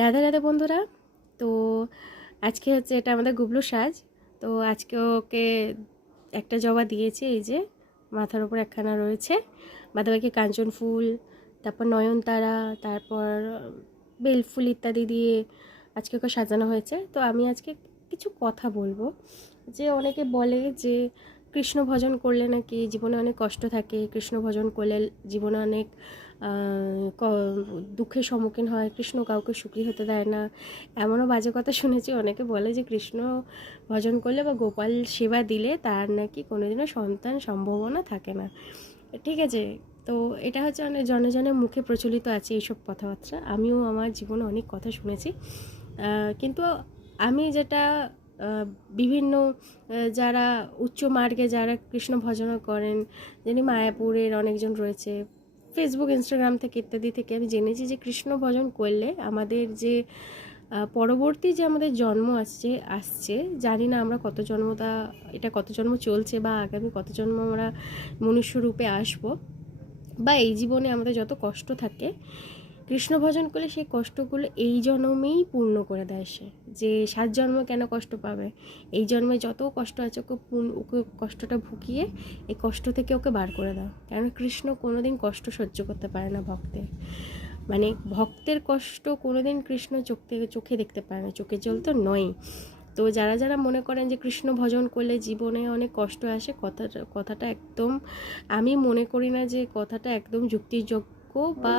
রাধে রাধে বন্ধুরা। তো আজকে হচ্ছে এটা আমাদের গুবলু সাজ। তো আজকে ওকে একটা জবা দিয়েছি, এই যে মাথার উপর একখানা রয়েছে, বাদবাকি কাঞ্চন ফুল, তারপর নয়নতারা, তারপর বেলফুল ইত্যাদি দিয়ে আজকে ওকে সাজানো হয়েছে। তো আমি আজকে কিছু কথা বলবো। যে অনেকে বলে যে কৃষ্ণ ভজন করলে নাকি জীবনে অনেক কষ্ট থাকে, কৃষ্ণ ভজন করলে জীবনে অনেক দুঃখের সম্মুখীন হয়, কৃষ্ণ কাউকে সুখী হতে দেয় না, এমনও বাজে কথা শুনেছি। অনেকে বলে যে কৃষ্ণ ভজন করলে বা গোপাল সেবা দিলে তার নাকি কোনোদিনও সন্তান সম্ভাবনা থাকে না। ঠিক আছে, তো এটা হচ্ছে অনেক জনে জনে মুখে প্রচলিত আছে এইসব কথাবার্তা। আমিও আমার জীবনে অনেক কথা শুনেছি, কিন্তু আমি যেটা বিভিন্ন যারা উচ্চ মার্গে যারা কৃষ্ণ ভজনা করেন, যিনি মায়াপুরের অনেকজন রয়েছে, ফেসবুক ইনস্টাগ্রাম থেকে ইত্যাদি থেকে আমি জেনেছি যে কৃষ্ণ ভজন করলে আমাদের যে পরবর্তী যে আমাদের জন্ম আসছে জানি না আমরা কত জন্মটা, এটা কত জন্ম চলছে বা আগামী কত জন্ম আমরা মনুষ্য রূপে আসবো, বা এই জীবনে আমাদের যত কষ্ট থাকে কৃষ্ণ ভজন করলে সেই কষ্টগুলো এই জন্মেই পূর্ণ করে দেয় সে। যে 7 জন্ম কেন কষ্ট পাবে, এই জন্মে যত কষ্ট আছে ওকে কষ্টটা ভুকিয়ে এই কষ্ট থেকে ওকে বার করে দাও। কেন কৃষ্ণ কোনোদিন কষ্ট সহ্য করতে পারে না ভক্তের, মানে ভক্তের কষ্ট কোনোদিন কৃষ্ণ চোখে দেখতে পারে না, চোখে জল তো নয়। তো যারা যারা মনে করেন যে কৃষ্ণ ভজন করলে জীবনে অনেক কষ্ট আসে, কথাটা একদম, আমি মনে করি না যে কথাটা একদম যুক্তিযোগ্য, বা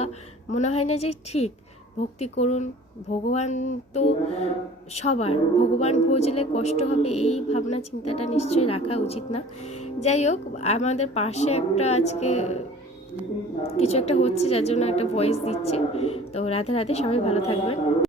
মনে হয় না যে ঠিক। ভক্তি করুন, ভগবান তো সবার, ভগবান ভজলে কষ্ট হবে এই ভাবনা চিন্তাটা নিশ্চয়ই রাখা উচিত না। যাই হোক, আমাদের পাশে একটা আজকে কিছু একটা হচ্ছে যার জন্য একটা ভয়েস দিচ্ছি। তো রাধে রাধে, সবাই ভালো থাকবেন।